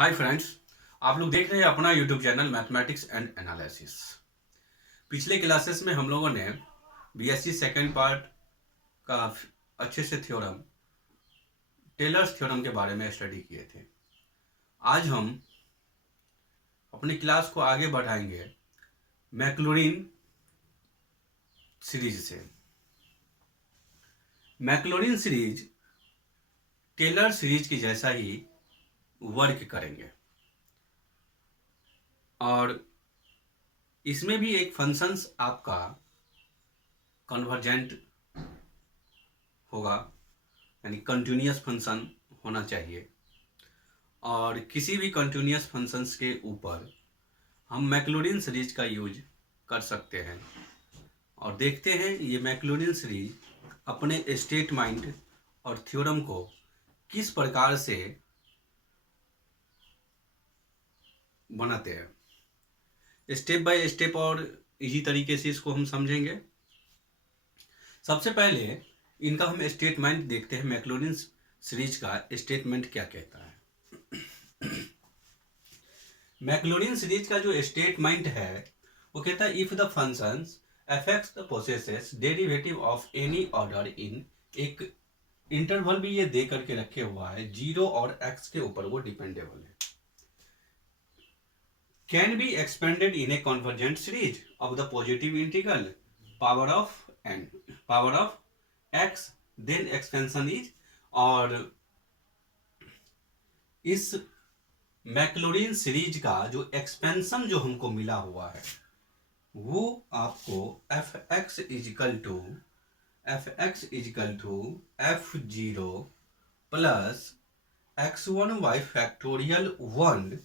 Hi friends, आप लोग देख रहे हैं अपना YouTube channel mathematics and analysis. पिछले क्लासेस में हम लोगों ने बीएससी सेकेंड पार्ट का अच्छे से थ्योरम, टेलर्स थ्योरम के बारे में स्टडी किए थे। आज हम अपनी क्लास को आगे बढ़ाएंगे मैक्लॉरिन सीरीज से। मैक्लॉरिन सीरीज टेलर सीरीज की जैसा ही वर्क करेंगे और इसमें भी एक फंक्शंस आपका कन्वर्जेंट होगा, यानी कंटिन्यूअस फंक्शन होना चाहिए। और किसी भी कंटिन्यूअस फंक्शंस के ऊपर हम मैक्लॉरिन सीरीज का यूज कर सकते हैं और देखते हैं ये मैक्लॉरिन सीरीज अपने स्टेटमेंट और थ्योरम को किस प्रकार से बनाते हैं। स्टेप बाय स्टेप और इजी तरीके से इसको हम समझेंगे। सबसे पहले इनका हम स्टेटमेंट देखते हैं। मैक्लॉरिन सीरीज का स्टेटमेंट क्या कहता है। मैक्लॉरिन सीरीज का जो स्टेटमेंट है वो कहता है if the functions FX the processes derivative of any order in एक इंटरवल भी ये दे करके रखे हुआ है, 0 और x के ऊपर वो डिपेंडेबल है, can be expanded in a convergent series of the positive integral power of x, then expansion is। और इस मैक्लॉरिन सीरीज का जो एक्सपेंशन जो हमको मिला हुआ है वो आपको fx is equal to f0 plus x1y factorial 1,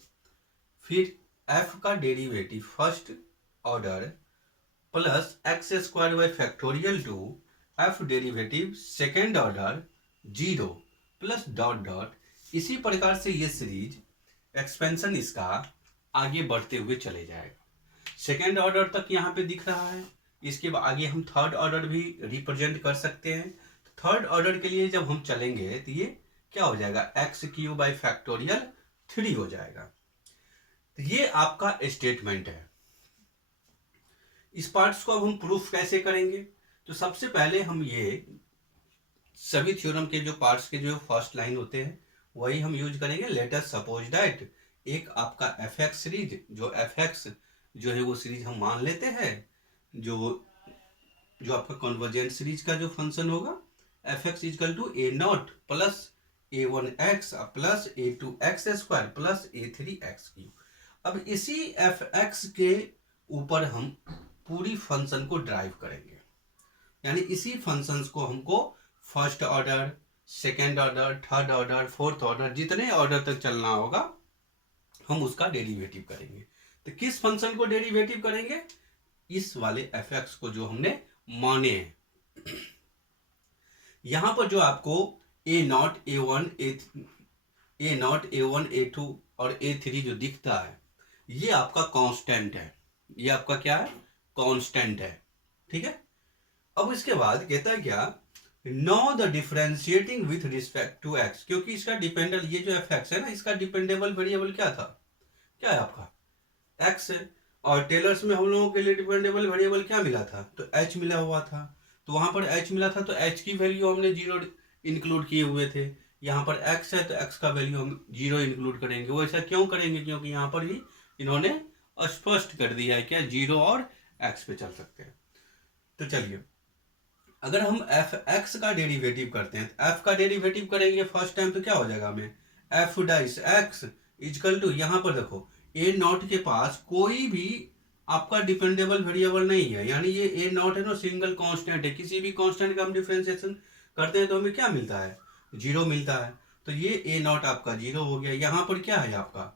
फिर f का derivative first order plus x square y factorial 2, f derivative second order 0 plus dot dot. इसी प्रकार से ये सीरीज एक्सपेंशन इसका आगे बढ़ते हुए चले जाएगा। सेकेंड ऑर्डर तक यहाँ पे दिख रहा है, इसके बाद आगे हम थर्ड ऑर्डर भी रिप्रेजेंट कर सकते हैं। थर्ड ऑर्डर के लिए जब हम चलेंगे तो ये क्या हो जाएगा, x³ बाई फैक्टोरियल 3 हो जाएगा। तो ये आपका स्टेटमेंट है। इस पार्ट्स को अब हम प्रूफ कैसे करेंगे, तो सबसे पहले हम ये सभी थ्योरम के जो पार्ट्स के जो फर्स्ट लाइन होते हैं वही हम यूज करेंगे। लेट अस सपोज दैट एक आपका fx सीरीज, जो fx जो है वो सीरीज हम मान लेते हैं, जो आपका कन्वर्जेंट सीरीज का जो फंक्शन होगा fx equal to a0 plus a1x plus a2x square plus a3x3। अब इसी fx के ऊपर हम पूरी फंक्शन को ड्राइव करेंगे, यानी इसी फंक्शंस को हमको first order, second order, third order, fourth order, जितने ऑर्डर तक चलना होगा हम उसका डेरिवेटिव करेंगे। तो किस फंक्शन को डेरिवेटिव करेंगे, इस वाले fx को जो हमने माने हैं। यहां पर जो आपको a0, a1, a2 और a3 जो दिखता है ये आपका कांस्टेंट है। ये आपका क्या है, कांस्टेंट है, ठीक है। अब इसके बाद कहता है क्या, no the differentiating with respect to x, क्योंकि इसका डिपेंडेबल ये जो fx है ना, इसका डिपेंडेबल वेरिएबल क्या था, क्या है आपका x है। और टेलर्स में हम लोगों के लिए डिपेंडेबल वेरिएबल क्या मिला था, तो h मिला हुआ था। तो वहां पर h मिला था तो h की वैल्यू हमने 0 इंक्लूड किए हुए थे। यहाँ पर x है तो x का वैल्यू हम 0 इंक्लूड करेंगे। वो ऐसा क्यों करेंगे, क्योंकि यहाँ पर ही इन्होंने स्पष्ट कर दिया है क्या, 0 और x पे चल सकते हैं। तो चलिए, अगर हम fx का डेरिवेटिव करते हैं, f का डेरिवेटिव करेंगे फर्स्ट टाइम तो क्या हो जाएगा हमें, f dash x equal to, यहाँ पर देखो a0 के पास कोई भी आपका डिपेंडेबल वेरिएबल नहीं है, यानी ये a0 है ना, सिंगल कांस्टेंट है। किसी भी कांस्टेंट का हम डिफरेंशिएशन करते हैं तो हमें क्या मिलता है, 0 मिलता है। तो ये a0 आपका 0 हो गया। यहाँ पर क्या है आपका,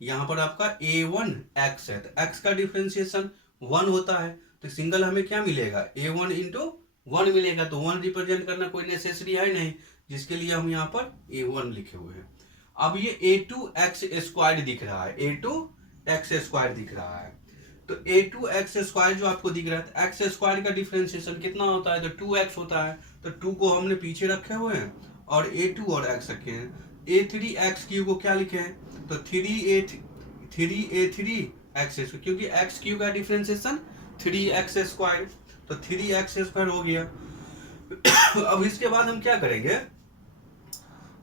यहाँ पर आपका a1x है, तो x का डिफरेंशिएशन 1 होता है, तो सिंगल हमें क्या मिलेगा, a1 इंटू 1 मिलेगा। तो 1 रिप्रेजेंट करना कोई नेसेसरी है नहीं, जिसके लिए हम यहाँ पर a1 लिखे हुए हैं। अब ये a2x स्क्वायर दिख रहा है, a2x स्क्वायर दिख रहा है, तो a2x स्क्वायर जो आपको दिख रहा है, x स्क्वायर का डिफरेंशिएशन कितना होता है, तो 2x होता है। तो 2 को हमने पीछे रखे हुए हैं और a2 और x रखे हैं, A3x³ को क्या लिखे हैं, तो 3A3x, क्योंकि x³ का डिफरेंशिएशन 3x², तो 3x² हो गया। अब इसके बाद हम क्या करेंगे,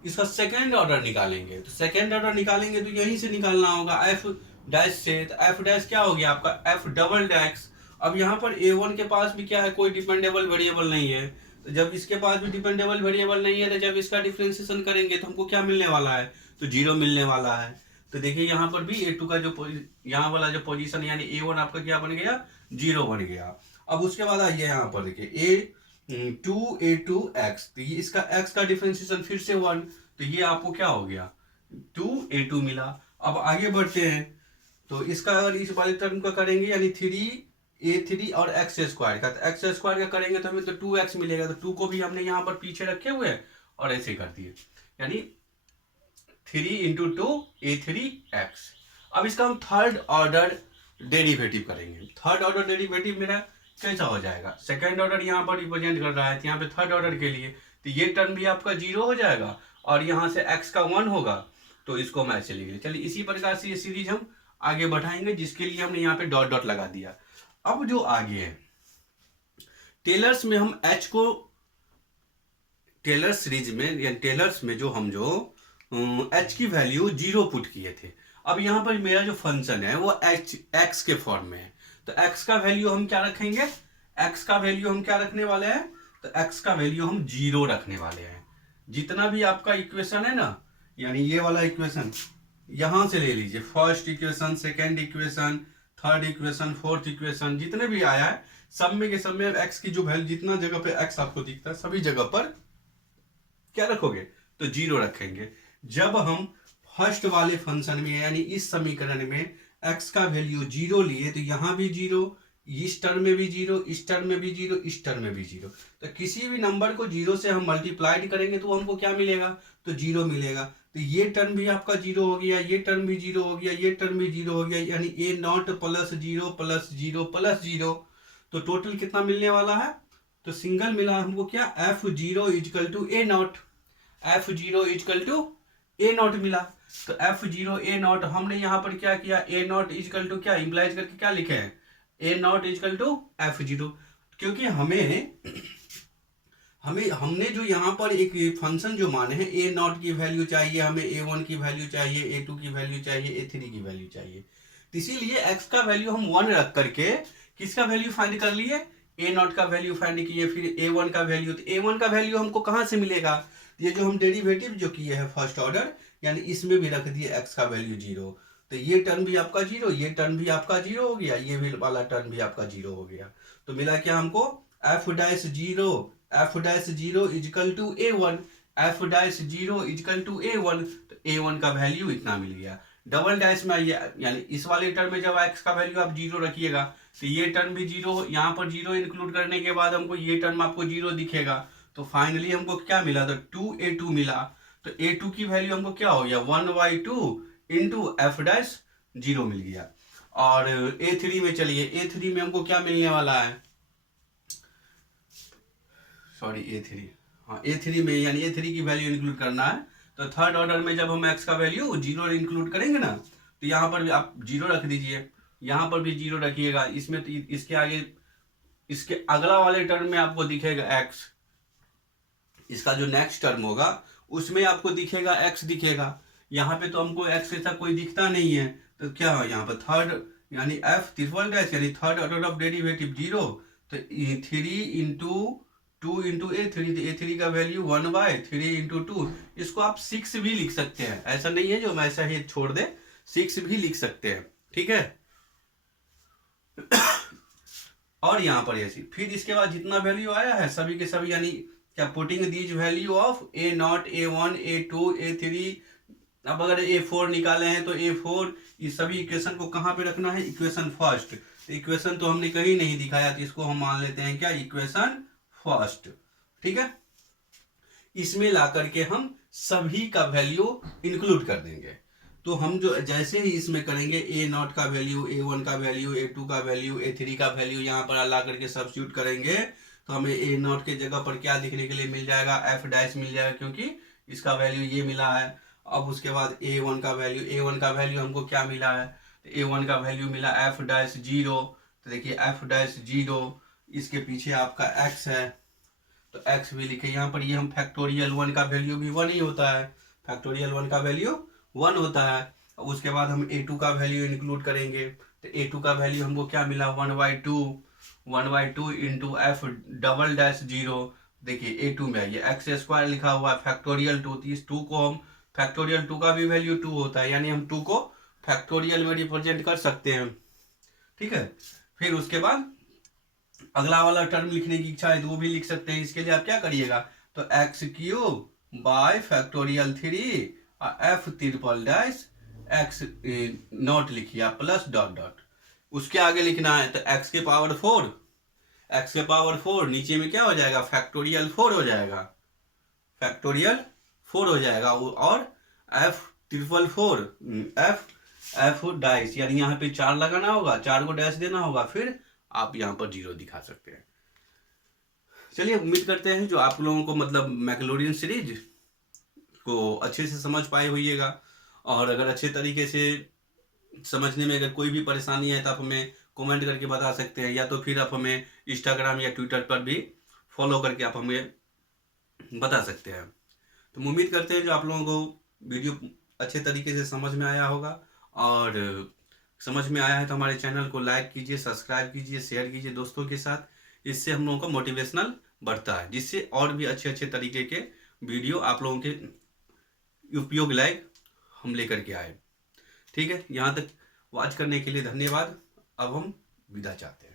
इसका सेकेंड ऑर्डर निकालेंगे। तो सेकेंड ऑर्डर निकालेंगे तो यहीं से निकालना होगा एफ डैश से। तो एफ डैश क्या हो गया आपका, एफ डबल डैश। अब यहाँ पर A1 के पास भी क्या है, कोई डिपेंडेबल वेरिएबल नहीं है। तो जब इसके पास भी डिपेंडेबल वेरिएबल नहीं है, तो जब इसका डिफरेंशिएशन करेंगे तो हमको क्या मिलने वाला है, तो 0 मिलने वाला है। तो देखिए यहाँ पर भी A2 का जो यहाँ वाला जो पोजीशन यानी A1 आपका क्या बन गया, 0 बन गया। अब उसके बाद आइए यहाँ पर देखिए A2x, तो ये इसका x का डिफरेंशिएशन फिर से 1, तो ये आपको क्या हो गया, 2A2 मिला। अब आगे बढ़ते हैं, तो इसका अगर इस वाले टर्म का करेंगे यानी 3A3 और x² का, तो x² का करेंगे तो हमें तो 2x मिलेगा। तो 2 को भी हमने यहाँ पर पीछे रखे हुए और ऐसे कर दिए, यानी 3 × 2 A3x। अब इसका हम थर्ड ऑर्डर डेरिवेटिव करेंगे। थर्ड ऑर्डर डेरिवेटिव मेरा कैसा हो जाएगा, सेकेंड ऑर्डर यहाँ पर रिप्रेजेंट कर रहा है, तो यहाँ पे थर्ड ऑर्डर के लिए तो ये टर्म भी आपका 0 हो जाएगा और यहाँ से x का 1 होगा, तो इसको हम ऐसे लिख लें। चलिए इसी प्रकार से ये सीरीज हम आगे बढ़ाएंगे, जिसके लिए हमने यहाँ पे डॉट डॉट लगा दिया। अब जो आगे है टेलर्स में, हम h को टेलर सीरीज में या टेलर्स में जो हम h की वैल्यू 0 पुट किए थे। अब यहाँ पर मेरा जो फंक्शन है वो x के फॉर्म में है, तो x का वैल्यू हम क्या रखेंगे, x का वैल्यू हम क्या रखने वाले हैं, तो x का वैल्यू हम 0 रखने वाले हैं। जितना भी आपका इक्वेशन है ना, यानी ये वाला इक्वेशन यहां से ले लीजिए, first equation, second equation, third equation, fourth equation, जितने भी आया है सब में के सब में x की जो वैल्यू, जितना जगह पे x आपको दिखता है सभी जगह पर क्या रखोगे, तो 0 रखेंगे। जब हम फर्स्ट वाले फंक्शन में यानी इस समीकरण में x का वैल्यू 0 लिए, तो यहां भी 0, इस टर्म में भी 0, इस टर्म में भी 0, इस टर्म में भी 0। तो किसी भी नंबर को 0 से हम मल्टीप्लाइड करेंगे तो हमको क्या मिलेगा, तो 0 मिलेगा। तो ये टर्म भी आपका 0 हो गया, ये टर्म भी 0 हो गया, ये टर्म भी 0 हो गया, यानी A0 + 0 + 0 + 0, तो टोटल कितना मिलने वाला है, तो सिंगल मिला हमको क्या, F0 = A0, F0 = A0 मिला। तो F0 A0 हमने यहाँ पर क्या किया, A0 = क्या इंप्लाइज करके क्या लिखे हैं, A0 = F0, क्योंकि हमने जो यहाँ पर एक फंक्शन जो माने हैं A0 की वैल्यू चाहिए, हमें A1 की वैल्यू चाहिए, A2 की वैल्यू चाहिए, A3 की वैल्यू चाहिए। तो इसीलिए x का वैल्यू हम 1 रख करके किसका वैल्यू फाइंड कर लिए, A0 का वैल्यू फाइंड किए, फिर A1 का वैल्यू, तो A1 का वैल्यू हमको कहाँ से मिलेगा, ये जो हम डेरिवेटिव जो किए हैं फर्स्ट ऑर्डर, यानी इसमें भी रख दिए x का वैल्यू 0, तो ये टर्म भी आपका 0, ये टर्म भी आपका 0 हो गया, ये भी वाला टर्म भी आपका 0 हो गया। तो मिला क्या हमको, F' 0 = A1, F' 0 = A1, तो A1 का वैल्यू इतना मिल गया। डबल डैश में आइए, यानी इस वाले टर्म में जब x का वैल्यू आप 0 रखिएगा तो ये टर्म भी 0, यहाँ पर 0 इंक्लूड करने के बाद हमको ये टर्म आपको 0 दिखेगा। तो फाइनली हमको क्या मिला, तो 2A2 मिला। तो A2 की वैल्यू हमको क्या हो गया, 1/2 × F' 0 मिल गया। और A3 में चलिए, A3 में हमको क्या मिलने वाला है, सॉरी A3, हाँ A3 में, यानी A3 की वैल्यू इंक्लूड करना है। तो थर्ड ऑर्डर में जब हम x का वैल्यू 0 इंक्लूड करेंगे ना, तो यहाँ पर भी आप 0 रख दीजिए, यहाँ पर भी 0 रखिएगा। इसमें तो इसके आगे, इसके अगला वाले टर्म में आपको दिखेगा x, इसका जो नेक्स्ट टर्म होगा उसमें आपको दिखेगा x दिखेगा। यहाँ पे तो हमको x ऐसा कोई दिखता नहीं है, तो क्या है यहाँ पर थर्ड, यानी F3' यानी थर्ड ऑर्डर ऑफ डेरिवेटिव 0, तो 3 × 2 × A3, तो A3 का वैल्यू 1/3 × 2, इसको आप 6 भी लिख सकते हैं, ऐसा नहीं है जो हम ऐसा ही छोड़ दे, 6 भी लिख सकते हैं, ठीक है। और यहाँ पर ऐसी फिर इसके बाद जितना वैल्यू आया है सभी के सभी, यानी क्या, putting these value of A0, A1, A2, A3, अब अगर A4 निकाले हैं तो A4, इस सभी इक्वेशन को कहाँ पे रखना है, इक्वेशन फर्स्ट। तो इक्वेशन तो हमने कहीं नहीं दिखाया, तो इसको हम मान लेते हैं क्या, इक्वेशन फर्स्ट, ठीक है। इसमें ला करके हम सभी का वैल्यू इंक्लूड कर देंगे। तो हम जो जैसे ही इसमें करेंगे, A0 का वैल्यू, A1 का वैल्यू, A2 का वैल्यू, A3 का वैल्यू यहाँ पर ला करके सब्स्टिट्यूट करेंगे, तो हमें A0 के जगह पर क्या दिखने के लिए मिल जाएगा, F' मिल जाएगा, क्योंकि इसका वैल्यू ये मिला है। अब उसके बाद A1 का वैल्यू हमको क्या मिला है, तो A1 का वैल्यू मिला f-0। तो देखिए f-0 इसके पीछे आपका x है, तो x भी लिखे यहाँ पर। ये हम फैक्टोरियल 1 का वैल्यू भी 1 ही होता है, फैक्टोरियल 1 का वैल्यू 1 होता है। अब उसके बाद हम A2 का वैल्यू इंक्लूड करेंगे, तो A2 का वैल्यू हमको क्या मिला 1/2 इंटू f-0। देखिए A2 में ये x² लिखा हुआ है फैक्टोरियल 2, तो इस 2 को हम फैक्टोरियल 2 का भी वैल्यू 2 होता है, यानी हम 2 को फैक्टोरियल में रिप्रेजेंट कर सकते हैं। ठीक है, फिर उसके बाद अगला वाला टर्म लिखने की इच्छा है तो वो भी लिख सकते हैं। इसके लिए आप क्या करिएगा, तो x³ बाय फैक्टोरियल 3 और f(x0) लिखिए आप प्लस डॉट डॉट। उसके आगे लिखना है तो x के पावर 4 नीचे में क्या हो जाएगा फैक्टोरियल 4 हो जाएगा, फैक्टोरियल 4 हो जाएगा। और f डाइस, यानी यहाँ पे 4 लगाना होगा, 4 को डैश देना होगा, फिर आप यहाँ पर 0 दिखा सकते हैं। चलिए, उम्मीद करते हैं जो आप लोगों को मतलब मैक्लोरिन सीरीज को अच्छे से समझ पाए होइएगा। और अगर अच्छे तरीके से समझने में अगर कोई भी परेशानी है तो आप हमें कमेंट करके बता सकते हैं, या तो फिर आप हमें इंस्टाग्राम या ट्विटर पर भी फॉलो करके आप हमें बता सकते हैं। तो उम्मीद करते हैं जो आप लोगों को वीडियो अच्छे तरीके से समझ में आया होगा, और समझ में आया है तो हमारे चैनल को लाइक कीजिए, सब्सक्राइब कीजिए, शेयर कीजिए दोस्तों के साथ। इससे हम लोगों का मोटिवेशनल बढ़ता है, जिससे और भी अच्छे अच्छे तरीके के वीडियो आप लोगों के उपयोग लायक हम लेकर के आए। ठीक है, यहाँ तक वॉच करने के लिए धन्यवाद। अब हम विदा चाहते हैं।